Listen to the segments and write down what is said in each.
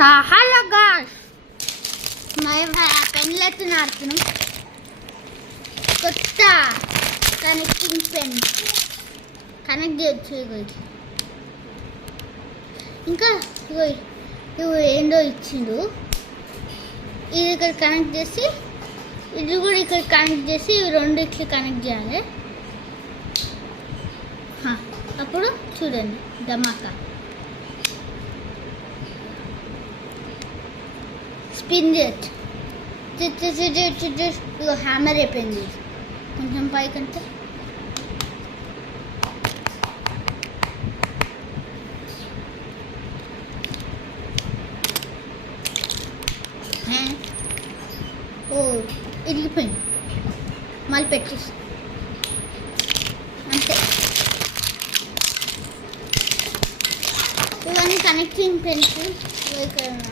Hello guys పెన్లెత్తి నాడుతున్నాం కొత్త connecting pen connect చేయొచ్చు. ఇంకా ఇవి ఏందో ఇచ్చిండు, ఇది ఇక్కడ కనెక్ట్ చేసి ఇది కూడా ఇక్కడ కనెక్ట్ చేసి ఇవి రెండు ఇట్లా కనెక్ట్ చేయాలి. అప్పుడు చూడండి ధమాకా స్పిన్ చేయొచ్చు. హ్యామర్ అయిపోయింది. కొంచెం పైకంటే ఇరిగిపోయింది. మళ్ళీ పెట్టేసి అంతే. ఇవన్నీ కనెక్టింగ్ పెన్స్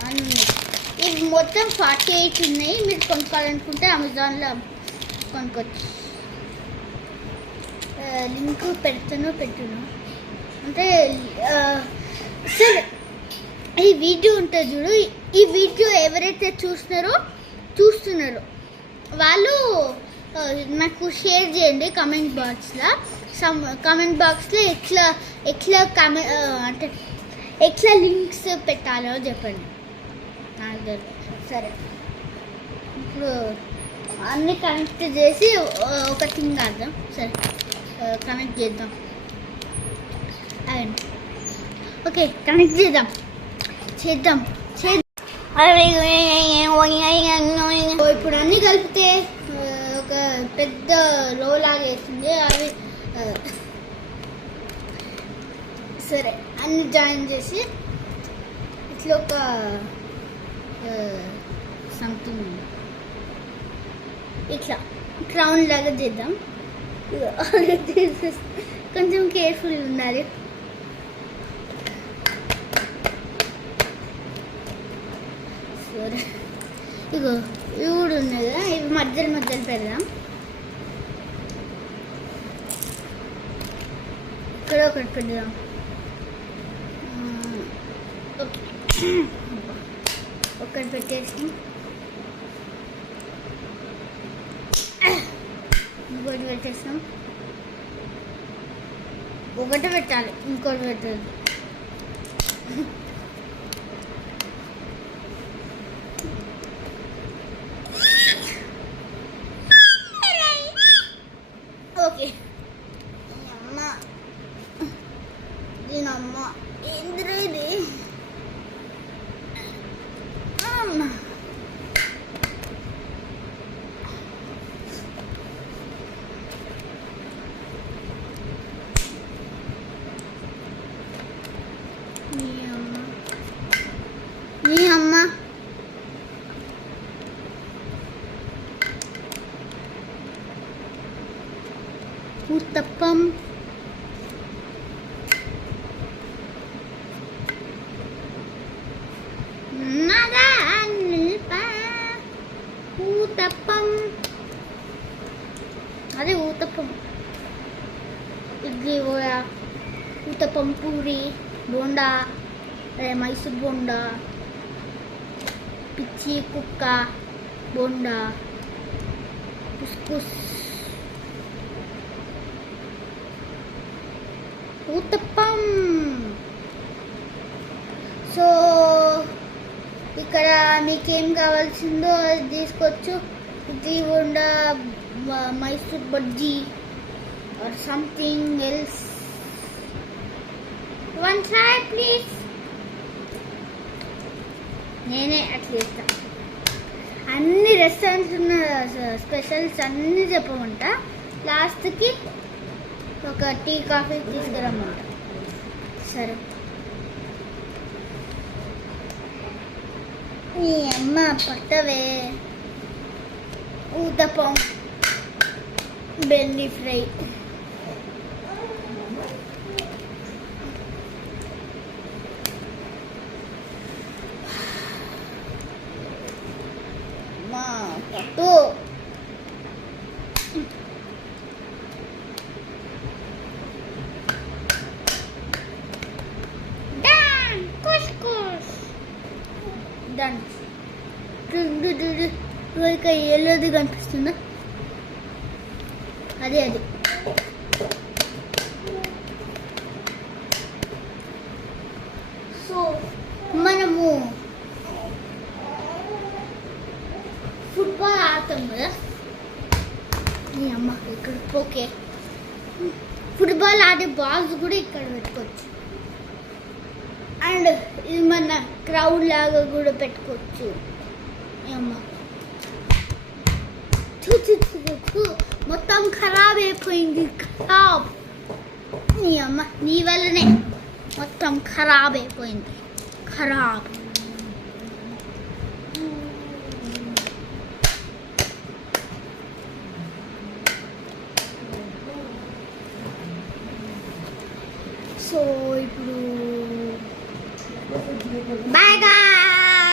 అన్నీ ఉన్నాయి. ఇవి మొత్తం 48 ఉన్నాయి. మీరు కొనుక్కోవాలనుకుంటే అమెజాన్లో కొనుక్కోవచ్చు. లింక్ పెడుతును అంటే సరే ఈ వీడియో ఉంటుంది చూడు, ఈ వీడియో ఎవరైతే చూస్తున్నారో వాళ్ళు నాకు షేర్ చేయండి కమెంట్ బాక్స్లో అంటే ఎట్లా లింక్స్ పెట్టాలో చెప్పండి. సరే ఇప్పుడు అన్నీ కనెక్ట్ చేసి ఒక థింగ్ ఆడదాం. సరే కనెక్ట్ చేద్దాం. ఓకే కనెక్ట్ చేద్దాం. ఇప్పుడు అన్నీ కలిపితే ఒక పెద్ద లో లాగా వేసింది. అవి సరే అన్ని జాయిన్ చేసి ఇట్లా ఒక సంథింగ్ ఇట్లా క్రౌన్ లాగా చేద్దాం. కొంచెం కేర్ఫుల్ ఉండాలి. సరే ఇగో ఇవి కూడా ఉన్నాయి కదా, ఇవి మధ్యలో పెడదాం. ఇక్కడ ఒకటి పెడదాం. ఓకే ఒకటి పెట్టేసి ఇంకోటి పెట్టేస్తాం. ఒకటి పెట్టాలి, ఇంకోటి పెట్టాలి. ఓకే దీనమ్మ ఏంద్రా ఇది? నీ అమ్మ ఊతప్పం ఊతప్పం అదే ఊతప్పం ఇడ్లీ వడ ఊతప్పం పూరి బోండా మైసూర్ బోండా పిచ్చి కుక్క బోండా కుస్కుస్ ఊతప్పం. సో ఇక్కడ మీకేం కావాల్సిందో అది తీసుకోవచ్చు. Idli bonda Mysore bajji or something else. One side please. నేనే అట్లా ఇస్తాను. అన్ని రెస్టారెంట్స్ ఉన్న స్పెషల్స్ అన్నీ చెప్పమంట. లాస్ట్కి ఒక టీ కాఫీ తీసుకురమ్మంట. సరే నీ అమ్మ పట్టవే. ఊతప్పం బెండి ఫ్రై పట్టు. దాన్ని ఇక ఎల్లోది కనిపిస్తుందా, అదే అది. సో మనము ఫుట్బాల్ ఆడతాం కదా, మీ అమ్మ ఇక్కడ ఓకే. ఫుట్బాల్ ఆడే బాల్స్ కూడా ఇక్కడ పెట్టుకోవచ్చు. అండ్ ఇది మన క్రౌడ్ లాగా కూడా పెట్టుకోవచ్చు. మీ అమ్మ మొత్తం ఖరాబ్ అయిపోయింది. ఖరాబ్, నీ అమ్మ నీ వల్లనే మొత్తం ఖరాబ్ అయిపోయింది. ఖరాబ్.